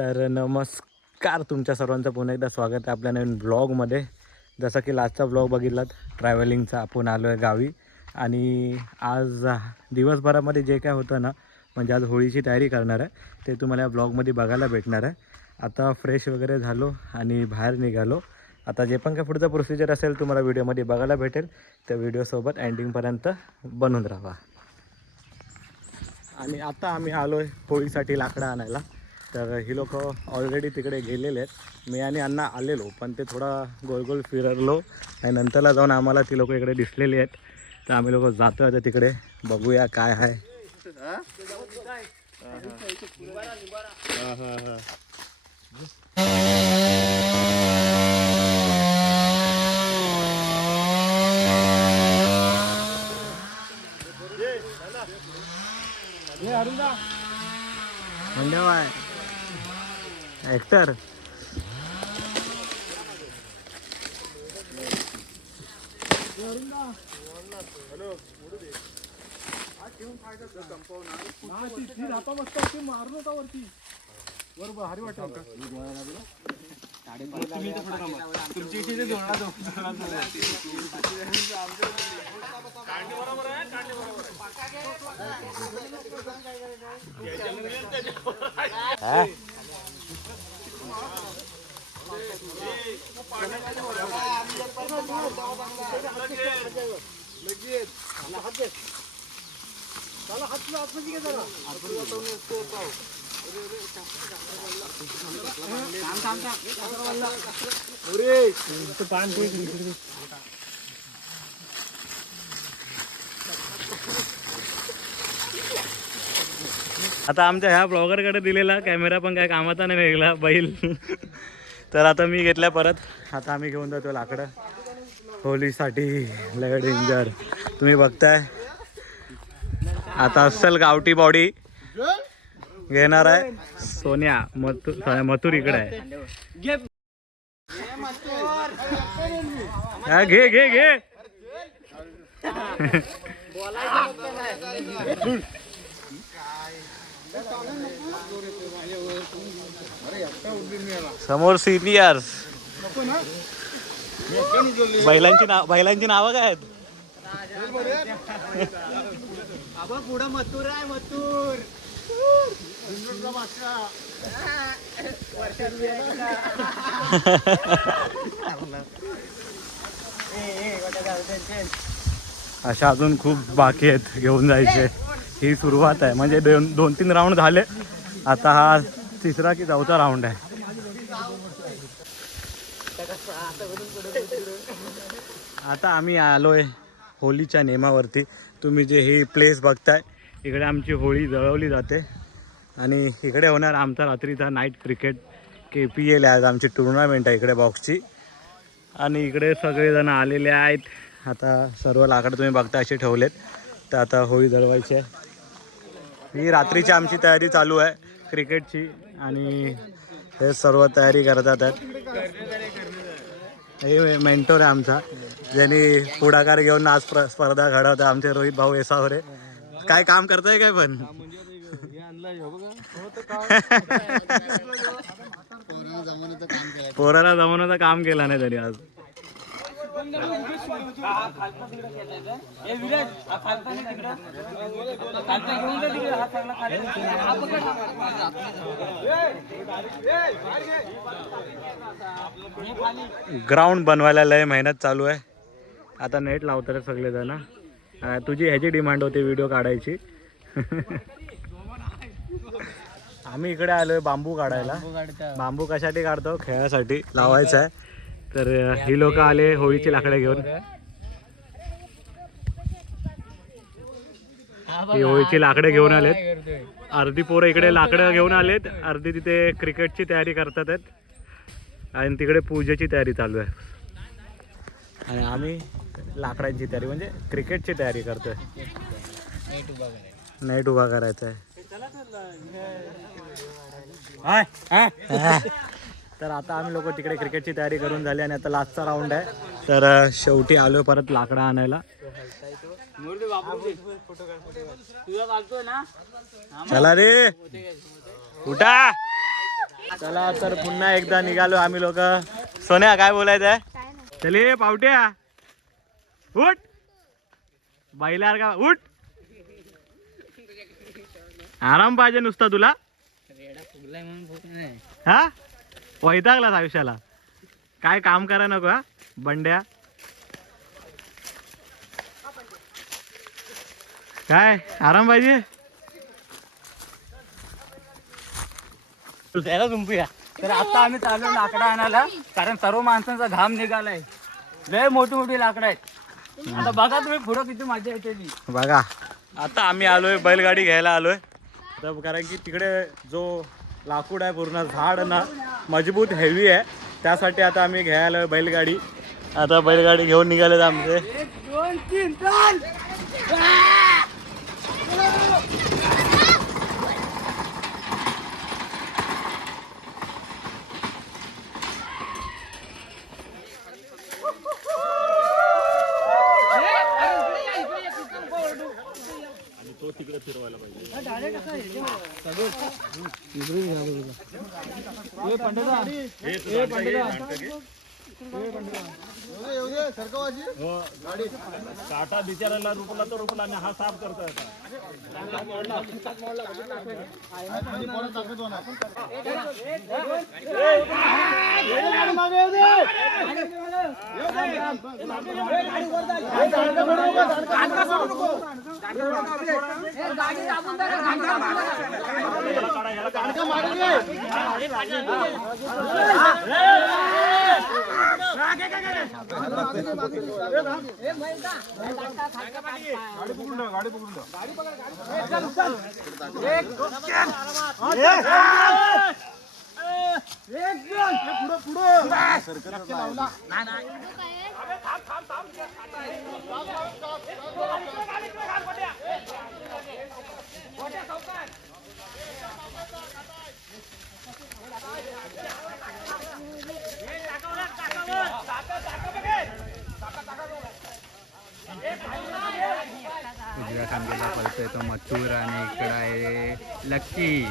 तर नमस्कार, तुमच्या सर्वांचं पुन्हा एकदा स्वागत आहे आपल्या नवीन ब्लॉगमध्ये. जसं की लास्टचा ब्लॉग बघितलात ट्रॅव्हलिंगचा, आपण आलो आहे गावी. आणि आज दिवसभरामध्ये जे काय होतं ना, म्हणजे आज होळीची तयारी करणार आहे, ते तुम्हाला या ब्लॉगमध्ये बघायला भेटणार आहे. आता फ्रेश वगैरे झालो आणि बाहेर निघालो. आता जे पण काय पुढचं प्रोसिजर असेल तुम्हाला व्हिडिओमध्ये बघायला भेटेल. त्या व्हिडिओसोबत एंडिंगपर्यंत बनून राहा. आणि आता आम्ही आलो आहे होळीसाठी लाकडं आणायला. तर ही लोक ऑलरेडी तिकडे गेलेले आहेत. मी आणि अण्णा आलेलो, पण ते थोडा गोल फिरलो आणि नंतरला जाऊन आम्हाला ती लोक इकडे दिसलेली आहेत. तर आम्ही लोक जातो आता तिकडे, बघूया काय आहे. धन्यवाद ॲक्टर. बरोबर हरी वाटत आता आमच्या ह्या ब्लॉगरकडे दिलेला कॅमेरा पण काय कामाचा नाही वेगळा बैल. तर आता मी घेतल्या परत. आता आम्ही घेऊन जातो लाकडं होलीसाठी. लय डेंजर तुम्ही बघताय. आता असल गावठी बॉडी घेणार आहे सोन्या. मथुर इकडे आहे. हा, घे घे घे. समोर सिनियर्स. बैलांची नावं काय आहेत? पुढं मथुर आहे, मथुर. अशा अजून खूप बाकी आहेत घेऊन जायचे. ही सुरुवात आहे, म्हणजे दोन तीन राऊंड झाले. आता हा तिसरा की चौथा राऊंड आहे. आता आम्ही आलोय होलीच्या नेमावरती. तुम्ही जे ही प्लेस बघताय, इकडे आमची होळी जळवली जाते. आणि इकडे होणार आमचा रात्रीचा नाईट क्रिकेट. KPL आहे आज आमची टुर्नामेंट आहे इकडे बॉक्सची. आणि इकडे सगळेजण आलेले आहेत. आता सर्व लाकडं तुम्ही बघता असे ठेवलेत. तर आता होळी जळवायची आहे. ही रात्रीची आमची तयारी चालू आहे क्रिकेटची. आणि हे सर्व तयारी करतात आहेत. हे मेंटोर आहे आमचा, ज्यांनी पुढाकार घेऊन आज स्पर्धा घडवतात, आमचे रोहित भाऊ येसावरे. काय काम करताय काय पण? पोराला जमानचं काम केलं नाही तरी आज. ग्राउंड बनवायला लय मेहनत चालू आहे. आता नेट लावतात सगळेजण. तुझी ह्याची डिमांड होती व्हिडिओ काढायची. आम्ही इकडे आलोय बांबू काढायला. बांबू कशासाठी काढतो? खेळासाठी लावायचा आहे. तर ही लोक आले होळीची लाकडं घेऊन. ही होळीची लाकडं घेऊन आलेत. अर्धी पोरं इकडे लाकडं घेऊन आलेत, अर्धी तिथे क्रिकेटची तयारी करतात आहेत. आणि तिकडे पूजेची तयारी चालू आहे. आणि आम्ही लाकडांची तयारी म्हणजे क्रिकेटची तयारी करतोय. नेट उभा करायचा आहे. तर आता आम्ही लोक तिकडे क्रिकेटची तयारी करून झाली आणि आता लास्टचा राऊंड आहे. तर शेवटी आलो परत लाकडं आणायला. चला रे उठा. चला तर पुन्हा एकदा निघालो आम्ही लोक. सोन्या काय बोलायचं आहे? चले पावट्या उठ, बैलार का उठ. आराम पाहिजे नुसता तुला. हा वैतागलास आयुष्याला. काय काम करा नको हा बंड्या. काय आराम पाहिजे. तर आता आम्ही चाललो लाकडं आणायला, कारण सर्व माणसांचा घाम निघालाय. लय मोठी मोठी लाकडं आहेत. आता बघा तुम्ही पुढं किती मजा येते ती. बघा आता आम्ही आलोय बैलगाडी घ्यायला आलोय. तर कारण की तिकडे जो लाकूड आहे पूर्ण झाड ना मजबूत हेवी आहे, त्यासाठी आता आम्ही घ्यायला आलोय बैलगाडी. आता बैलगाडी घेऊन निघालेत आमचे. 1 2 3 चाल. काटा बिचारायला रुपला तर रुपला आणि हा साफ करतोय. उजव्या खांद्याला पळतोय तो मथुर आणि इकडं आहे लक्की.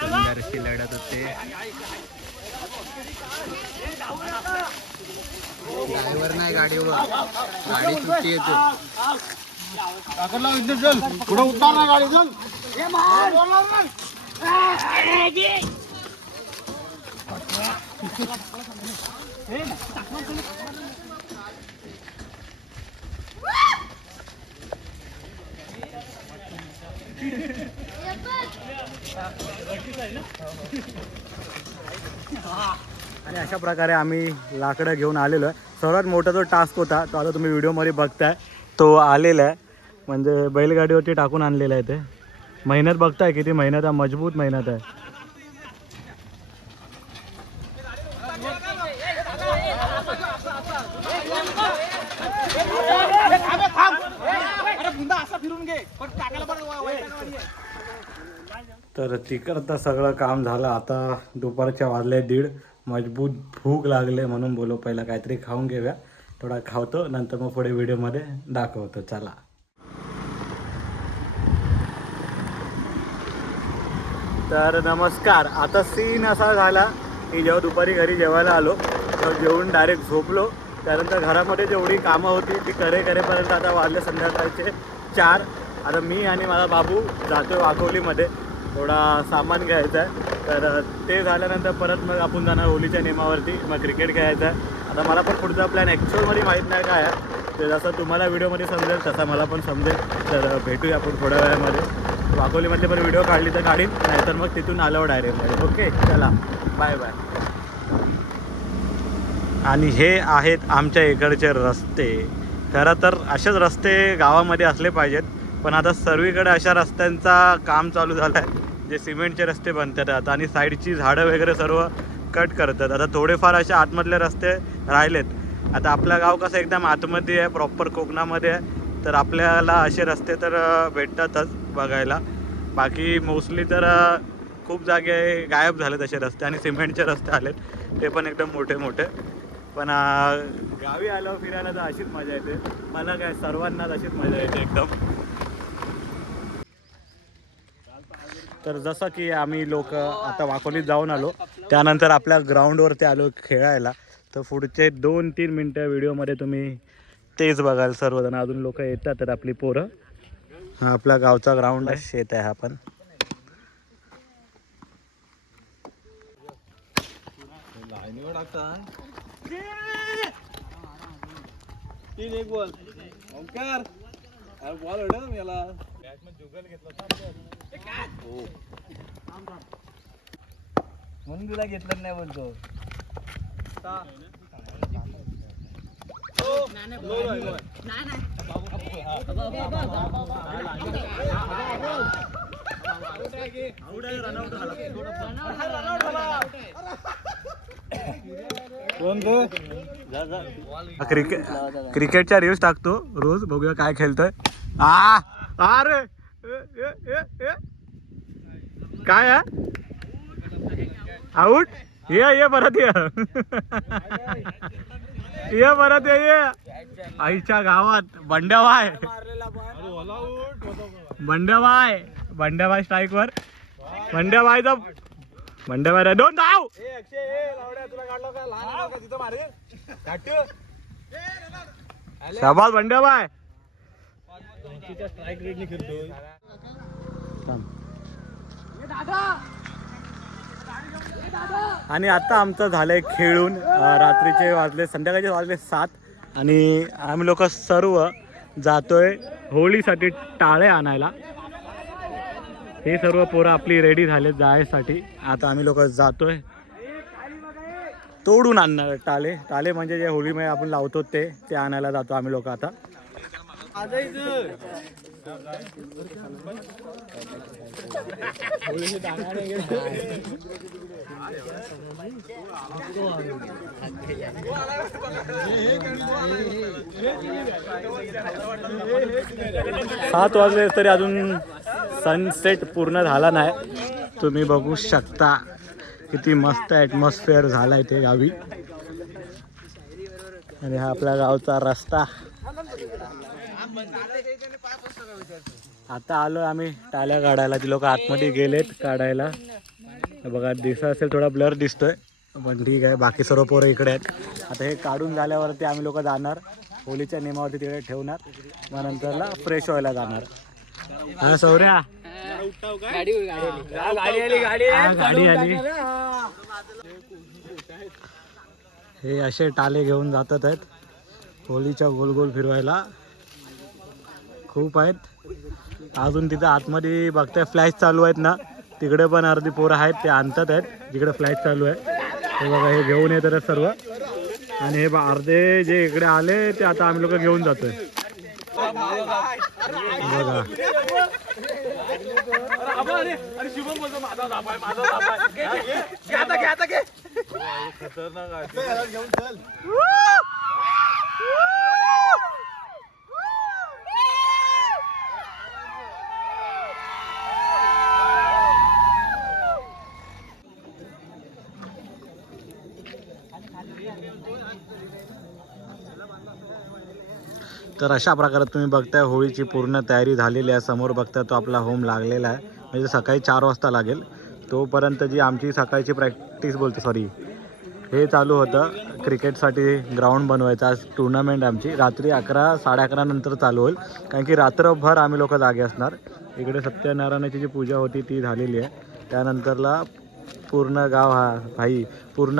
सुंदर अशी लढत होते. ड्रायव्हर नाही गाडीवर, गाडी सुट्टी येते. पुढे उतार ना गाडी चल. आणि अशा प्रकारे आम्ही लाकडं घेऊन आलेलो आहे. सर्वात मोठा जो टास्क होता तो आता तुम्ही व्हिडिओमध्ये बघताय तो आलेला आहे. म्हणजे बैलगाडीवरती टाकून आणलेलं आहे ते. मेहनत बघताय किती मेहनत आहे, मजबूत मेहनत आहे. तर तिकडचं सगळं काम झालं. आता दुपारच्या वाजले 1:30. मजबूत भूक लागले म्हणून बोलो पहिला काहीतरी खाऊन घेऊया. थोडा खावतो नंतर मग पुढे व्हिडिओमध्ये दाखवतो. चला. तर नमस्कार. आता सीन असा झाला की जेव्हा दुपारी घरी जेवायला आलो तेव्हा जेवून डायरेक्ट झोपलो. त्यानंतर घरामध्ये जेवढी कामं होती ती करेपर्यंत आता वाजले संध्याकाळचे 4. आता मी आणि माझा बाबू जातो वाघोलीमध्ये थोडा सामान घ्यायचा आहे. तर ते झाल्यानंतर परत मग आपण जाणार होलीच्या नेमावरती, मग क्रिकेट खेळायचं आहे. आता मला पण पुढचा प्लॅन ॲक्च्युअलमध्ये माहीत नाही काय आहे. तर जसं तुम्हाला व्हिडिओमध्ये समजेल तसा मला पण समजेल. तर भेटूया आपण थोड्या वेळामध्ये. वाघोलीमधले पण व्हिडिओ काढली तर काढीन, नाहीतर मग तिथून आल्यावर डायरेक्टमध्ये. ओके चला बाय बाय. आणि हे आहेत आमच्या इकडचे रस्ते. खरं तर असेच रस्ते गावामध्ये असले पाहिजेत, पण आता सर्वीकडे अशा रस्त्यांचा काम चालू झालं आहे जे सिमेंटचे रस्ते बनतात आता. आणि साईडची झाडं वगैरे सर्व कट करतात. आता थोडेफार असे आतमधले रस्ते राहिलेत. आता आपलं गाव कसं एकदम आतमध्ये आहे, प्रॉपर कोकणामध्ये आहे. तर आपल्याला असे रस्ते तर भेटतातच बघायला. बाकी मोस्टली तर खूप जागे गायब झालेत असे रस्ते. आणि सिमेंटचे रस्ते आलेत, ते पण एकदम मोठे मोठे. पण गावी आल्यावर फिरायला तर अशीच मजा येते. मला काय सर्वांनाच अशीच मजा येते एकदम. तर जसं की आम्ही लोक आता वाकोलीत जाऊन आलो, त्यानंतर आपल्या ग्राउंडवरती आलो खेळायला. तर पुढचे 2-3 मिनटं व्हिडिओमध्ये तुम्ही तेच बघाल सर्वजण. अजून लोक येतात तर आपली पोरं. हा आपला गावचा ग्राउंड आहे, शेत आहे हा पण. म्हणून तुला घेतलं नाही बोलतो. क्रिकेटच्या रिव्ह्यूज टाकतो रोज, बघूया काय खेळतोय. अरे काय आउट. ये परत ये परत ये. आईच्या गावात बंड्याबाय स्ट्राईकवर. बंड्याबाय 2 धाव. शाबास बंड्याबाय. आणि आता आमचं झालंय खेळून रात्रीचे वाजले, संध्याकाळचे वाजले 7 आणि आम्ही लोक सर्व जातोय होळीसाठी टाळे आणायला. हे सर्व पोरं आपली रेडी झाले जायसाठी. आता आम्ही लोक जातोय तोडून आणणार टाळे म्हणजे जे होळीमध्ये आपण लावतो ते आणायला जातो आम्ही लोक आता. सात वाजले तरी अजून सनसेट पूर्ण झाला नाही. तुम्ही बघू शकता किती मस्त ॲटमॉस्फिअर झालाय ते गावी. आणि हा आपल्या गावचा रस्ता. आता आलो आम्ही टाळ्या काढायला. ती लोक आतमध्ये गेलेत काढायला. बघा दिसत असेल, थोडा ब्लर दिसतोय पण ठीक आहे. बाकी सर्व पोरं इकडे आहेत. आता हे काढून झाल्यावरती आम्ही लोक जाणार होलीच्या नियमावरती तिकडे ठेवणार, मग नंतरला फ्रेश व्हायला जाणार. हा सौर्या गाडी आली. हे असे टाले घेऊन जातात आहेत होलीच्या गोल गोल फिरवायला. खूप आहेत. अजून तिथं आतमध्ये बघताय फ्लॅश चालू आहेत ना, तिकडे पण अर्धी पोरं आहेत ते आणतात आहेत जिकडे फ्लॅश चालू आहे. हे बघा हे घेऊन येतात सर्व. आणि हे अर्धे जे इकडे आले ते आता आम्ही लोक घेऊन जातोय. बघा तर अशा प्रकारे तुम्ही बघताय होळीची पूर्ण तयारी झालेली आहे. समोर बघताय तो आपला होम लागलेला आहे. म्हणजे सकाळी 4 वाजता लागेल. तोपर्यंत जी आमची सकाळची प्रॅक्टिस हे चालू होतं क्रिकेटसाठी ग्राउंड बनवायचं. आज टुर्नामेंट आमची रात्री 11-11:30 नंतर चालू होईल, कारण की रात्रभर आम्ही लोक जागे असणार. इकडे सत्यनारायणाची जी पूजा होती ती झालेली आहे. त्यानंतरला पूर्ण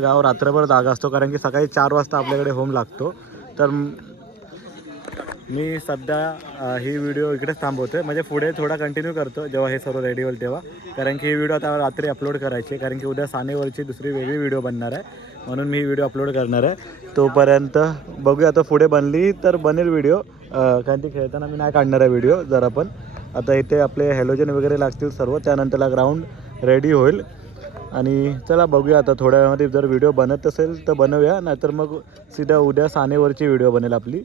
गाव रात्रभर जागा असतो, कारण की सकाळी 4 वाजता आपल्याकडे होम लागतो. तर मी सध्या ही व्हिडिओ इकडेच थांबवतो. म्हणजे पुढे थोडा कंटिन्यू करतो जेव्हा हे सर्व रेडी होईल तेव्हा, कारण की ही व्हिडिओ आता रात्री अपलोड करायची आहे, कारण की उद्या सानेवरची दुसरी वेगळी व्हिडिओ बनणार आहे, म्हणून मी ही व्हिडिओ अपलोड करणार आहे. तोपर्यंत बघूया आता पुढे बनली तर बनेल व्हिडिओ, कारण ती खेळताना मी नाही काढणार आहे व्हिडिओ. जर आपण आता इथे आपले हॅलोजन वगैरे लागतील सर्व, त्यानंतरला ग्राउंड रेडी होईल. आणि चला बघूया आता थोड्या वेळामध्ये जर व्हिडिओ बनत असेल तर बनवूया, नाहीतर मग सीधा उद्या सानेवरची व्हिडिओ बनेल आपली.